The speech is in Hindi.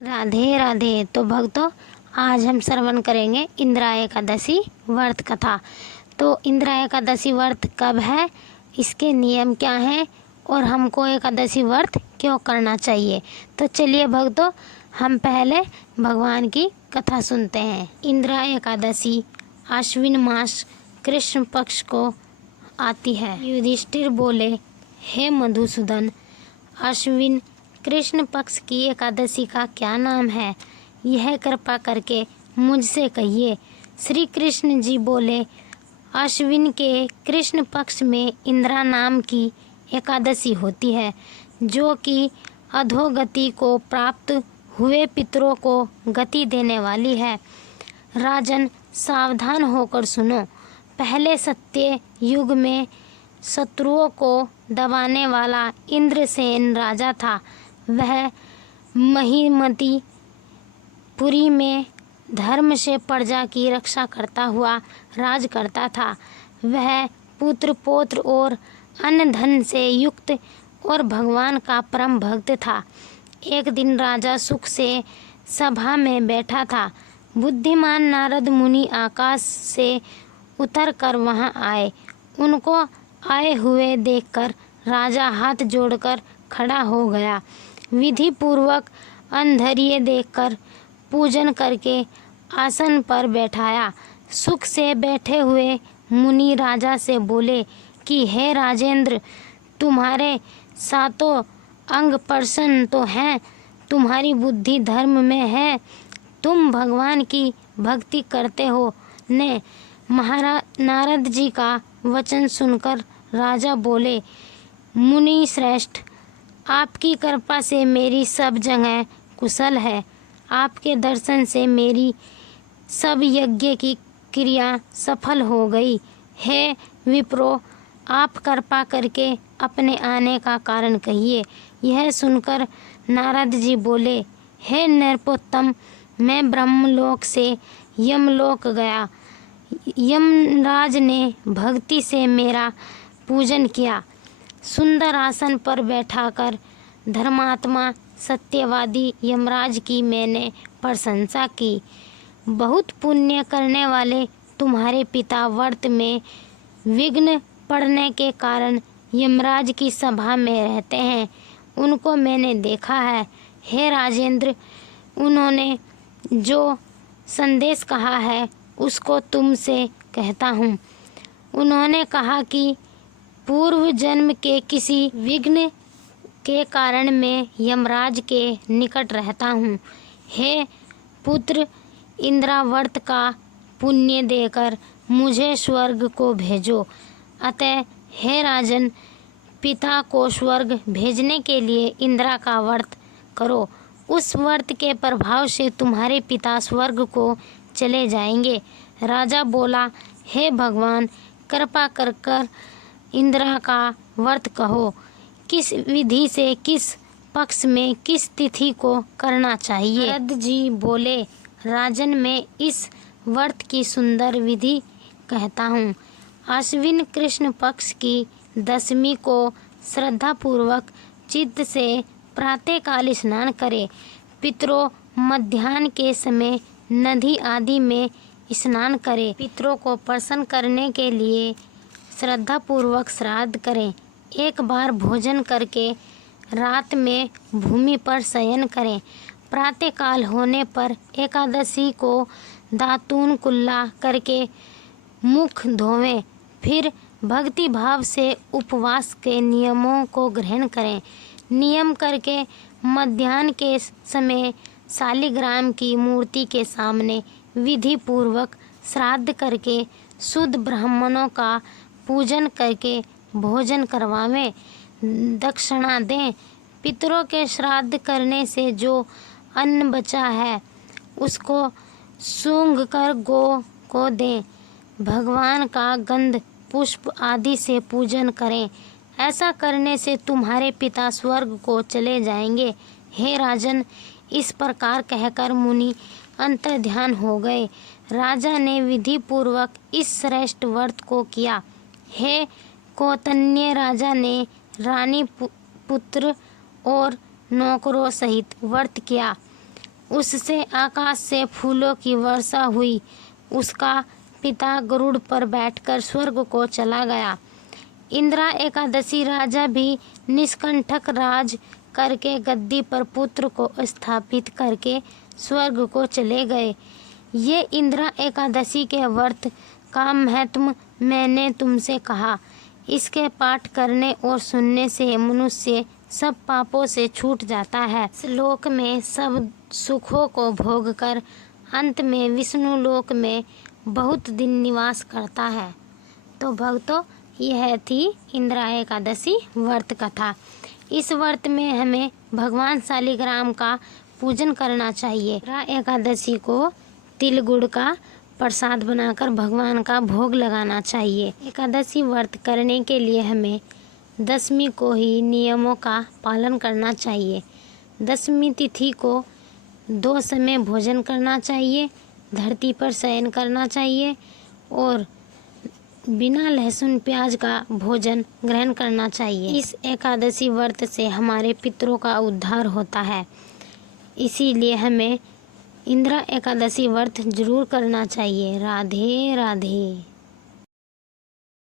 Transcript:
राधे राधे। तो भक्तों, आज हम श्रवण करेंगे इंदिरा एकादशी व्रत कथा। तो इंदिरा एकादशी व्रत कब है, इसके नियम क्या हैं और हमको एकादशी व्रत क्यों करना चाहिए। तो चलिए भक्तों, हम पहले भगवान की कथा सुनते हैं। इंदिरा एकादशी आश्विन मास कृष्ण पक्ष को आती है। युधिष्ठिर बोले, हे मधुसूदन, आश्विन कृष्ण पक्ष की एकादशी का क्या नाम है, यह कृपा करके मुझसे कहिए। श्री कृष्ण जी बोले, आश्विन के कृष्ण पक्ष में इंदिरा नाम की एकादशी होती है, जो कि अधोगति को प्राप्त हुए पितरों को गति देने वाली है। राजन, सावधान होकर सुनो। पहले सत्य युग में शत्रुओं को दबाने वाला इंद्रसेन राजा था। वह महिमती पुरी में धर्म से प्रजा की रक्षा करता हुआ राज करता था। वह पुत्र पौत्र और अन्य धन से युक्त और भगवान का परम भक्त था। एक दिन राजा सुख से सभा में बैठा था। बुद्धिमान नारद मुनि आकाश से उतरकर वहां आए। उनको आए हुए देखकर राजा हाथ जोड़कर खड़ा हो गया। विधि पूर्वक अंधर्य देखकर पूजन करके आसन पर बैठाया। सुख से बैठे हुए मुनि राजा से बोले कि हे राजेंद्र, तुम्हारे सातों अंग प्रसन्न तो हैं, तुम्हारी बुद्धि धर्म में है, तुम भगवान की भक्ति करते हो ने। महाराज नारद जी का वचन सुनकर राजा बोले, मुनि श्रेष्ठ, आपकी कृपा से मेरी सब जगह कुशल है। आपके दर्शन से मेरी सब यज्ञ की क्रिया सफल हो गई। हे विप्रो, आप कृपा करके अपने आने का कारण कहिए। यह सुनकर नारद जी बोले, हे नृपोत्तम, मैं ब्रह्मलोक से यमलोक गया। यमराज ने भक्ति से मेरा पूजन किया। सुंदर आसन पर बैठाकर धर्मात्मा सत्यवादी यमराज की मैंने प्रशंसा की। बहुत पुण्य करने वाले तुम्हारे पिता व्रत में विघ्न पड़ने के कारण यमराज की सभा में रहते हैं। उनको मैंने देखा है। हे राजेंद्र, उन्होंने जो संदेश कहा है उसको तुमसे कहता हूँ। उन्होंने कहा कि पूर्व जन्म के किसी विघ्न के कारण मैं यमराज के निकट रहता हूँ। हे पुत्र, इंदिरा व्रत का पुण्य देकर मुझे स्वर्ग को भेजो। अतः हे राजन, पिता को स्वर्ग भेजने के लिए इंदिरा का व्रत करो। उस व्रत के प्रभाव से तुम्हारे पिता स्वर्ग को चले जाएंगे। राजा बोला, हे भगवान, कृपा कर इंदिरा का व्रत कहो। किस विधि से, किस पक्ष में, किस तिथि को करना चाहिए। नारद जी बोले, राजन, मैं इस व्रत की सुंदर विधि कहता हूँ। आश्विन कृष्ण पक्ष की दशमी को श्रद्धा पूर्वक चित्त से प्रातःकाल स्नान करें। पितरों मध्याह्न के समय नदी आदि में स्नान करें। पितरों को प्रसन्न करने के लिए श्रद्धा पूर्वक श्राद्ध करें। एक बार भोजन करके रात में भूमि पर शयन करें। प्रातःकाल होने पर एकादशी को दातून कुल्ला करके मुख धोवें। फिर भक्ति भाव से उपवास के नियमों को ग्रहण करें। नियम करके मध्याह्न के समय शालिग्राम की मूर्ति के सामने विधि पूर्वक श्राद्ध करके शुद्ध ब्राह्मणों का पूजन करके भोजन करवावें, दक्षिणा दें। पितरों के श्राद्ध करने से जो अन्न बचा है उसको सूंघ कर गौ को दें। भगवान का गंध पुष्प आदि से पूजन करें। ऐसा करने से तुम्हारे पिता स्वर्ग को चले जाएंगे। हे राजन, इस प्रकार कहकर मुनि अंतर्ध्यान हो गए। राजा ने विधि पूर्वक इस श्रेष्ठ व्रत को किया। हे कौतन्य राजा ने रानी पुत्र और नौकरों सहित व्रत किया। उससे आकाश से फूलों की वर्षा हुई। उसका पिता गरुड़ पर बैठकर स्वर्ग को चला गया। इंदिरा एकादशी राजा भी निष्कंटक राज करके गद्दी पर पुत्र को स्थापित करके स्वर्ग को चले गए। ये इंदिरा एकादशी के व्रत का महत्व मैंने तुमसे कहा। इसके पाठ करने और सुनने से मनुष्य सब पापों से छूट जाता है। इस लोक में सब सुखों को भोग कर अंत में विष्णु लोक में बहुत दिन निवास करता है। तो भक्तों, यह थी इंदिरा एकादशी व्रत कथा। इस व्रत में हमें भगवान शालिग्राम का पूजन करना चाहिए। इंदिरा एकादशी को तिल गुड़ का प्रसाद बनाकर भगवान का भोग लगाना चाहिए। एकादशी व्रत करने के लिए हमें दशमी को ही नियमों का पालन करना चाहिए। दशमी तिथि को 2 समय भोजन करना चाहिए, धरती पर शयन करना चाहिए और बिना लहसुन प्याज का भोजन ग्रहण करना चाहिए। इस एकादशी व्रत से हमारे पितरों का उद्धार होता है। इसीलिए हमें इंदिरा एकादशी व्रत जरूर करना चाहिए। राधे राधे।